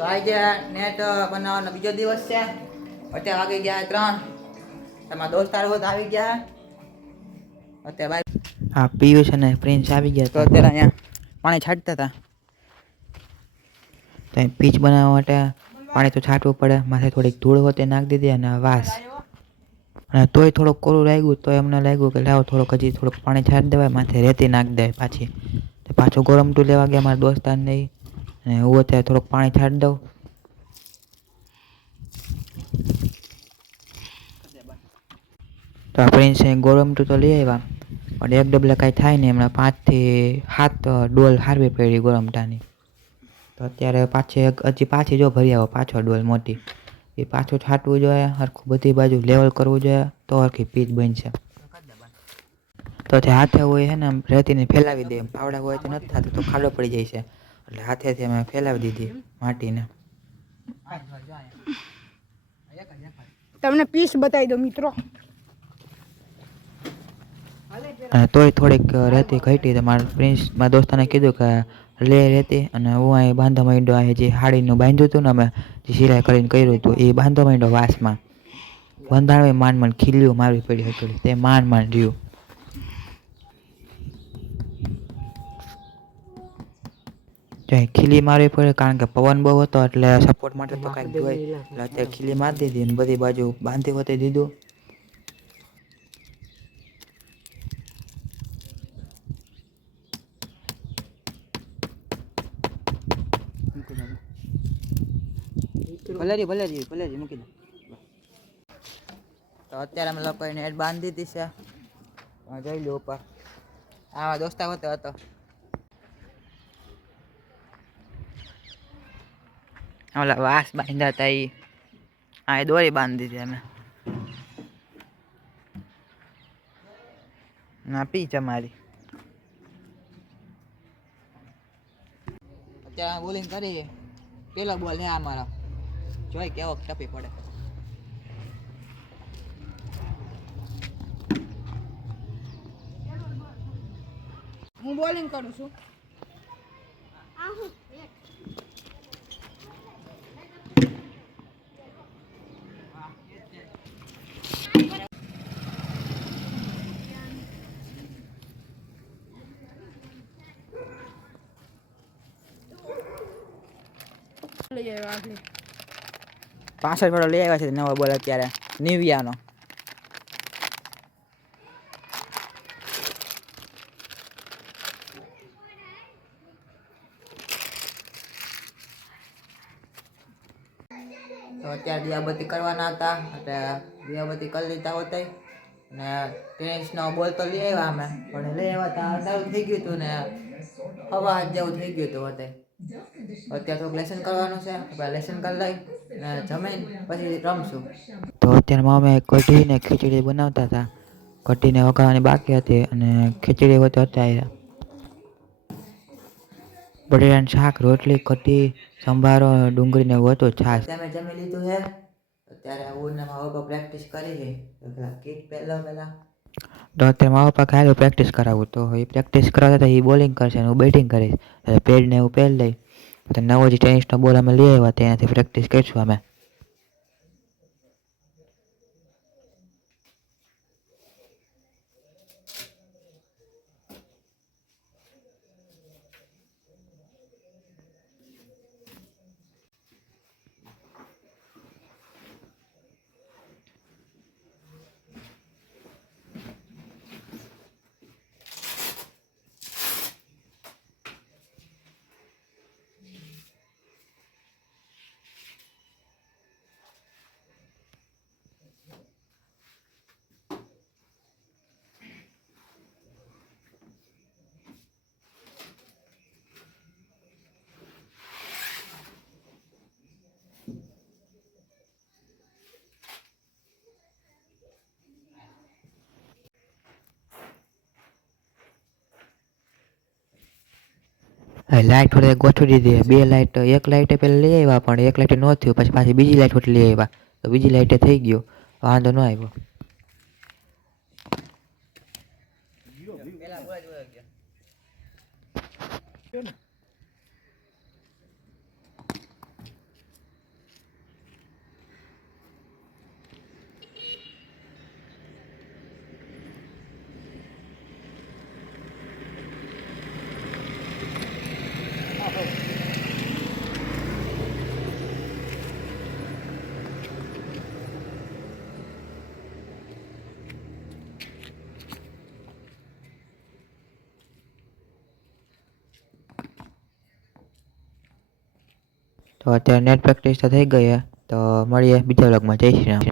તો આજે નેટ બનાવવાનો બીજો દિવસ છે. અત્યારે વાગી ગયા 3. તમારા દોસ્તારો બધા આવી ગયા. અત્યારે હા પિયુષ અને પ્રિન્સ આવી ગયા. તો અત્યારે અહીંયા પાણી છાંટતા હતા. તો પીચ બનાવવા માટે પાણી તો છાંટવું પડે. માથે થોડીક ધૂળ હોતે નાખી દીધી અને વાસ. અને તોય થોડુંક કોરું લાગ્યું તો એમને લાગ્યું કે લાવો થોડુંક હજી થોડુંક પાણી છાંટી દેવાય, માથે રેતી નાખી દેવાય પાછી. તો પાછું ગોરમટું લેવા ગયા મારા દોસ્તારને અને હું અત્યારે થોડુંક પાણી છાંટી દઉં. તો આ પ્રિન્સે ગોરમટું તો લઈ આવ્યા પણ એક ડબલા કાંઈ થાય નહીં. હમણાં 5 થી 7 ડોલ હારવી પડી ગોરમટાની. તો અત્યારે હજી પાછી જો ભરી આવો પાછો ડોલ મોટી. એ પાછું છાંટવું જોઈએ, હરખું બધી બાજુ લેવલ કરવું જોઈએ તો હરખી પીચ બનશે. તો તે હાથે હોય છે ને રેતીને ફેલાવી દે. પાવડા હોય તો નથી થતું, તો ખાડો પડી જાય છે. એટલે હાથેથી અમે ફેલાવી દીધી માટીને. તમને પીસ બતાવી દો મિત્રો. અને તોય થોડીક રેતી ઘટી. તો મારા પ્રિન્સ મારા દોસ્તાને કીધું કે લે રેતી. અને હું અહીં બાંધવા માંડ્યો. અહીં જે હાડીનું બાંધ્યું હતું ને અમે જે સિલાઈ કરીને કર્યું હતું એ બાંધવા માંડ્યો વાસમાં. બંધાણું માંડ ખીલ્યું મારવી પડી હતી. તે માંડ રહ્યું. ખીલી મારવી પડે કારણ કે પવન બહુ હતો એટલે સપોર્ટ માટે તો કાંઈક જોઈએ. એટલે અત્યારે ખીલી મારી દીધી અને બધી બાજુ બાંધી હોતી દીધું. ભલે મૂકી દો. તો અત્યારે અમે લોકોએ નેટ બાંધી દીધી છે. જોઈ લો ઉપર આવા દોસ્તા હતો. ઓલા વાસ બાંધ્યા હતા એ આ દોરી બાંધી દીધી અમે. ના પીચ અમારી અત્યારે બોલિંગ કરી. પેલો બોલ હે અમારો. જોઈ કેવો ટપી પડે. હું બોલિંગ કરું છું. લઈ આવ્યા આગળ 65 વાળો લઈ આવ્યા છે નવો બોલ અત્યારે નિવિયાનો. તો અત્યારે દિયાબત્તી કરવાના હતા એટલે દિયાબત્તી કરી લીધા હોતે. ને ટેનિસનો બોલ તો લઈ આવ્યા અમે પણ લઈ આવ્યા ત્યાં અંધારું થઈ ગયું હતું ને હવા જેવું થઈ ગયું હતું હોતે. અત્યારે થોડુંક લેસન કરવાનું છે. લેસન કરી લઈ ને જમીન પછી રમશું. તો અત્યારે મમ્મી કઢી ને ખીચડી બનાવતા હતા. કઢીને વઘારવાની બાકી હતી અને ખીચડી હોય તો અત્યારે બટેટાનું શાક, રોટલી, કઢી, સંભારો, ડુંગળીને હતું છાશ. તમે જમી લીધું છે. અત્યારે હું ને મારા પપ્પા પ્રેક્ટિસ કરી છે. કીટ પહેલા તો અત્યારે મારા પપ્પા ખાલી પ્રેક્ટિસ કરાવું. તો એ પ્રેક્ટિસ કરાવતા એ બોલિંગ કરશે અને હું બેટિંગ કરીશ. એટલે પેડ ને એવું પહેરી લઈ. નવો જે ટેનિસનો બોલ અમે લઈ આવ્યા ત્યાંથી પ્રેક્ટિસ કરીશું અમે. લાઇટ થોડી ગોઠવી દીધી. 2 લાઇટ, એક લાઇટે પહેલાં લઈ આવ્યા પણ એક લાઇટે ન થયું. પછી પાછી બીજી લાઇટ હોતી લઈ આવ્યા તો બીજી લાઇટે થઈ ગયો. વાંધો ન આવ્યો. તો અત્યારે નેટ પ્રેક્ટિસ તો થઈ ગઈ છે. તો મળીએ બીજા વ્લોગમાં. જય શ્રી રામ.